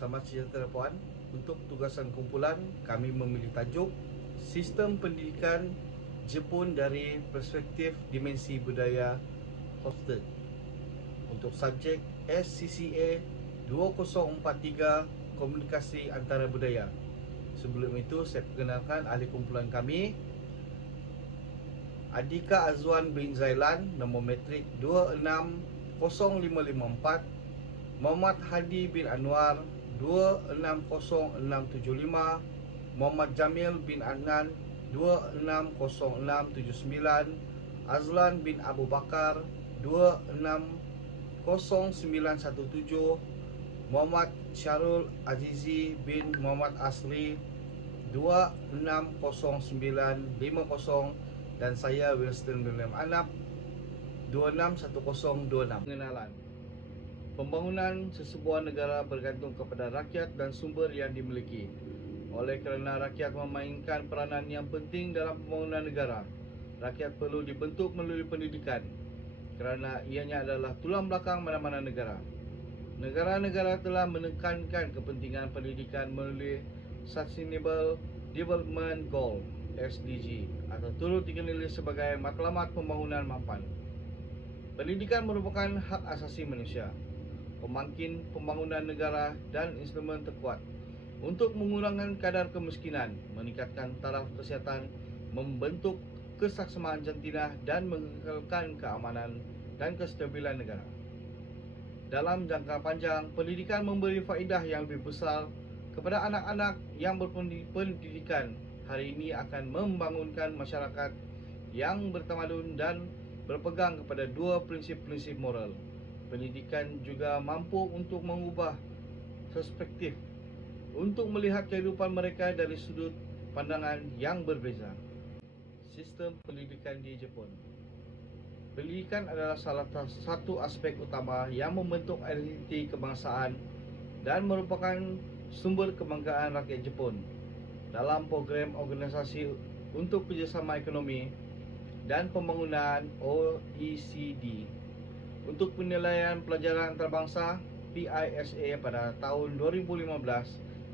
Selamat sejahtera puan. Untuk tugasan kumpulan, kami memilih tajuk Sistem Pendidikan Jepun dari Perspektif Dimensi Budaya Hofstede untuk subjek SCCA 2043 Komunikasi Antara Budaya. Sebelum itu, saya perkenalkan ahli kumpulan kami, Adika Azwan bin Zailan, nombor metrik 260554, Muhammad Hadi bin Anwar 260675, Muhammad Jamil bin Adnan 260679, Azlan bin Abu Bakar 260917, Muhammad Syarul Azizi bin Muhammad Asri 260950, dan saya Winston William Anap 261026. Pengenalan. Pembangunan sesebuah negara bergantung kepada rakyat dan sumber yang dimiliki. Oleh kerana rakyat memainkan peranan yang penting dalam pembangunan negara, rakyat perlu dibentuk melalui pendidikan kerana ianya adalah tulang belakang mana-mana negara. Negara-negara telah menekankan kepentingan pendidikan melalui Sustainable Development Goal (SDG) atau turut dikenali sebagai matlamat pembangunan mapan. Pendidikan merupakan hak asasi manusia, pemangkin pembangunan negara dan instrumen terkuat untuk mengurangkan kadar kemiskinan, meningkatkan taraf kesihatan, membentuk kesaksamaan jantinah dan mengekalkan keamanan dan kestabilan negara. Dalam jangka panjang, pendidikan memberi faedah yang lebih besar kepada anak-anak yang berpendidikan hari ini akan membangunkan masyarakat yang bertamadun dan berpegang kepada dua prinsip-prinsip moral. Pendidikan juga mampu untuk mengubah perspektif untuk melihat kehidupan mereka dari sudut pandangan yang berbeza. Sistem pendidikan di Jepun. Pendidikan adalah salah satu aspek utama yang membentuk identiti kebangsaan dan merupakan sumber kebanggaan rakyat Jepun. Dalam program Organisasi untuk Kerjasama Ekonomi dan Pembangunan OECD untuk penilaian pelajaran antarabangsa PISA pada tahun 2015,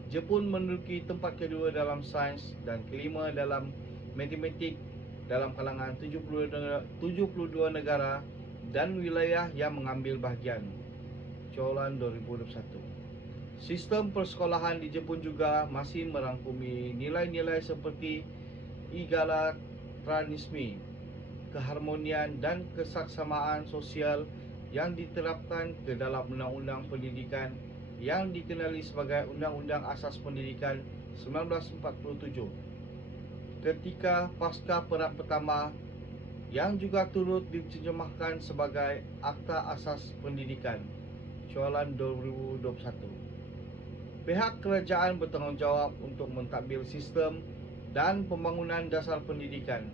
Jepun menduduki tempat kedua dalam sains dan kelima dalam matematik dalam kalangan 72 negara dan wilayah yang mengambil bahagian. Colan 2021. Sistem persekolahan di Jepun juga masih merangkumi nilai-nilai seperti egalitarianisme, keharmonian dan kesaksamaan sosial yang diterapkan ke dalam Undang-Undang Pendidikan yang dikenali sebagai Undang-Undang Asas Pendidikan 1947 ketika pasca Perang Pertama, yang juga turut diterjemahkan sebagai Akta Asas Pendidikan Colan 2021. Pihak kerajaan bertanggungjawab untuk mentadbir sistem dan pembangunan dasar pendidikan.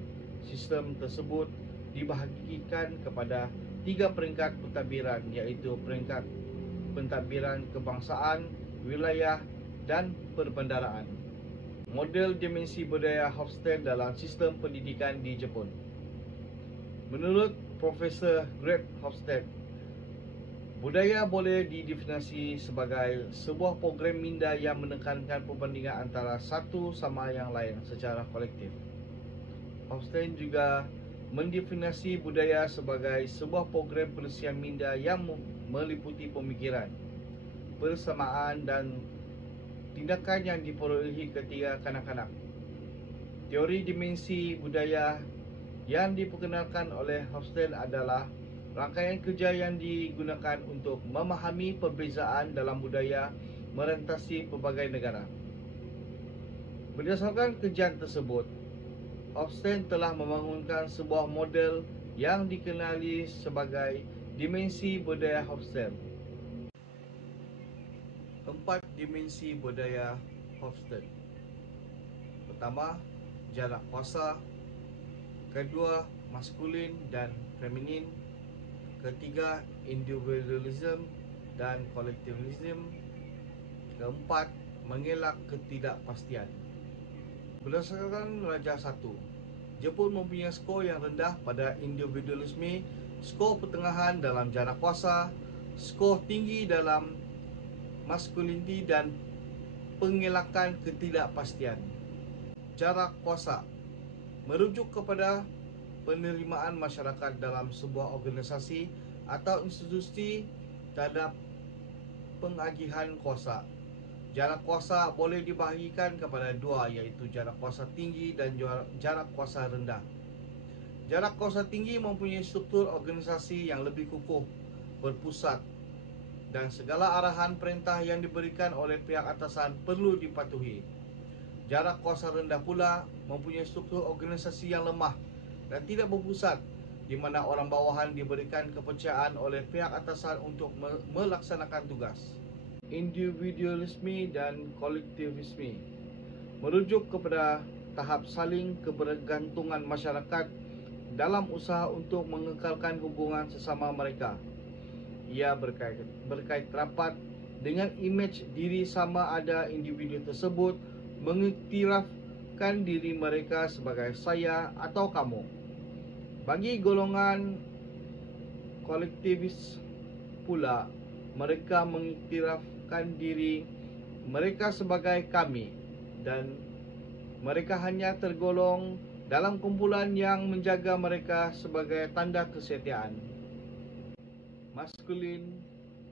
Sistem tersebut dibahagikan kepada 3 peringkat pentadbiran, iaitu peringkat pentadbiran kebangsaan, wilayah dan perbendaraan. Model dimensi budaya Hofstede dalam sistem pendidikan di Jepun. Menurut Profesor Greg Hofstede, budaya boleh didefinisi sebagai sebuah program minda yang menekankan perbandingan antara satu sama yang lain secara kolektif. Hofstede juga mendefinisi budaya sebagai sebuah program pelesiran minda yang meliputi pemikiran, persamaan dan tindakan yang diperolehi ketika kanak-kanak. Teori dimensi budaya yang diperkenalkan oleh Hofstede adalah rangkaian kerja yang digunakan untuk memahami perbezaan dalam budaya merentasi pelbagai negara. Berdasarkan kajian tersebut, Hofstede telah membangunkan sebuah model yang dikenali sebagai dimensi budaya Hofstede. 4 dimensi budaya Hofstede. Pertama, jarak kuasa. Kedua, maskulin dan feminin. Ketiga, individualism dan kolektivisme. Keempat, mengelak ketidakpastian. Berdasarkan Raja 1, Jepun mempunyai skor yang rendah pada individualisme, skor pertengahan dalam jarak kuasa, skor tinggi dalam masculinity dan pengelakan ketidakpastian. Jarak kuasa merujuk kepada penerimaan masyarakat dalam sebuah organisasi atau institusi terhadap pengagihan kuasa. Jarak kuasa boleh dibahagikan kepada dua, iaitu jarak kuasa tinggi dan jarak kuasa rendah. Jarak kuasa tinggi mempunyai struktur organisasi yang lebih kukuh, berpusat, dan segala arahan perintah yang diberikan oleh pihak atasan perlu dipatuhi. Jarak kuasa rendah pula mempunyai struktur organisasi yang lemah dan tidak berpusat, di mana orang bawahan diberikan kepercayaan oleh pihak atasan untuk melaksanakan tugas. Individualisme dan kolektivisme merujuk kepada tahap saling kebergantungan masyarakat dalam usaha untuk mengekalkan hubungan sesama mereka. Ia berkait rapat dengan imej diri sama ada individu tersebut mengiktirafkan diri mereka sebagai saya atau kamu. Bagi golongan kolektivis pula, mereka mengiktirafkan diri mereka sebagai kami, dan mereka hanya tergolong dalam kumpulan yang menjaga mereka sebagai tanda kesetiaan. Maskulin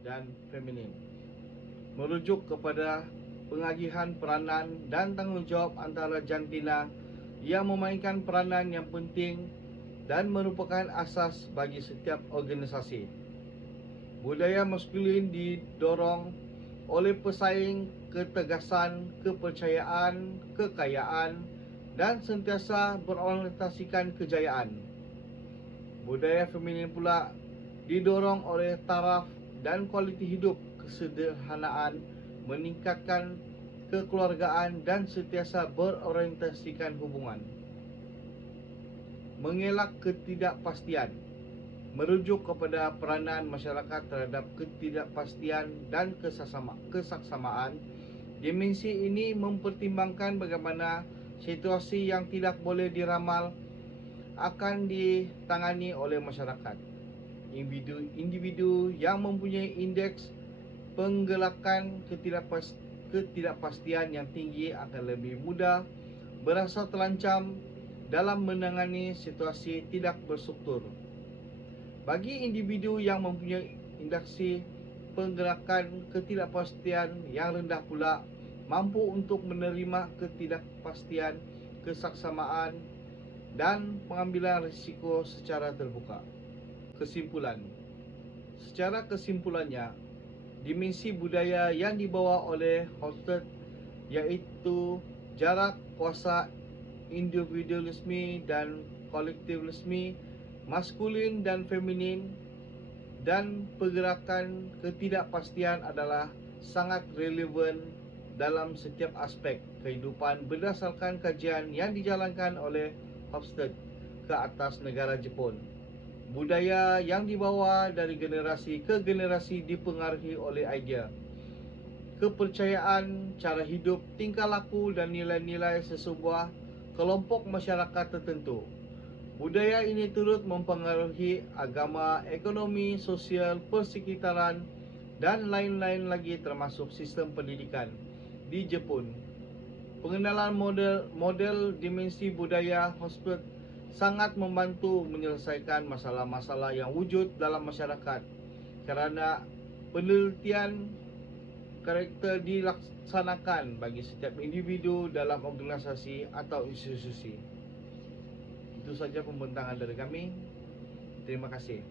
dan feminin merujuk kepada pengagihan peranan dan tanggungjawab antara jantina yang memainkan peranan yang penting dan merupakan asas bagi setiap organisasi. Budaya maskulin didorong oleh pesaing ketegasan, kepercayaan, kekayaan, dan sentiasa berorientasikan kejayaan. Budaya feminin pula didorong oleh taraf dan kualiti hidup, kesederhanaan, meningkatkan kekeluargaan, dan sentiasa berorientasikan hubungan. Mengelak ketidakpastian merujuk kepada peranan masyarakat terhadap ketidakpastian dan kesaksamaan. Dimensi ini mempertimbangkan bagaimana situasi yang tidak boleh diramal akan ditangani oleh masyarakat. Individu yang mempunyai indeks penggelakan ketidakpastian yang tinggi akan lebih mudah berasa terancam dalam menangani situasi tidak berstruktur. Bagi individu yang mempunyai indeks penggelakan ketidakpastian yang rendah pula mampu untuk menerima ketidakpastian, kesaksamaan, dan pengambilan risiko secara terbuka. Kesimpulan. Secara kesimpulannya, dimensi budaya yang dibawa oleh Hofstede, yaitu jarak kuasa, individualisme dan kolektivisme, maskulin dan feminin, dan pergerakan ketidakpastian adalah sangat relevan dalam setiap aspek kehidupan berdasarkan kajian yang dijalankan oleh Hofstede ke atas negara Jepun. Budaya yang dibawa dari generasi ke generasi dipengaruhi oleh idea, kepercayaan, cara hidup, tingkah laku, dan nilai-nilai sesebuah kelompok masyarakat tertentu. Budaya ini turut mempengaruhi agama, ekonomi, sosial, persekitaran, dan lain-lain lagi termasuk sistem pendidikan di Jepun. Pengenalan model dimensi budaya Hofstede sangat membantu menyelesaikan masalah-masalah yang wujud dalam masyarakat kerana penelitian karakter dilaksanakan bagi setiap individu dalam organisasi atau institusi. Itu saja pembentangan dari kami. Terima kasih.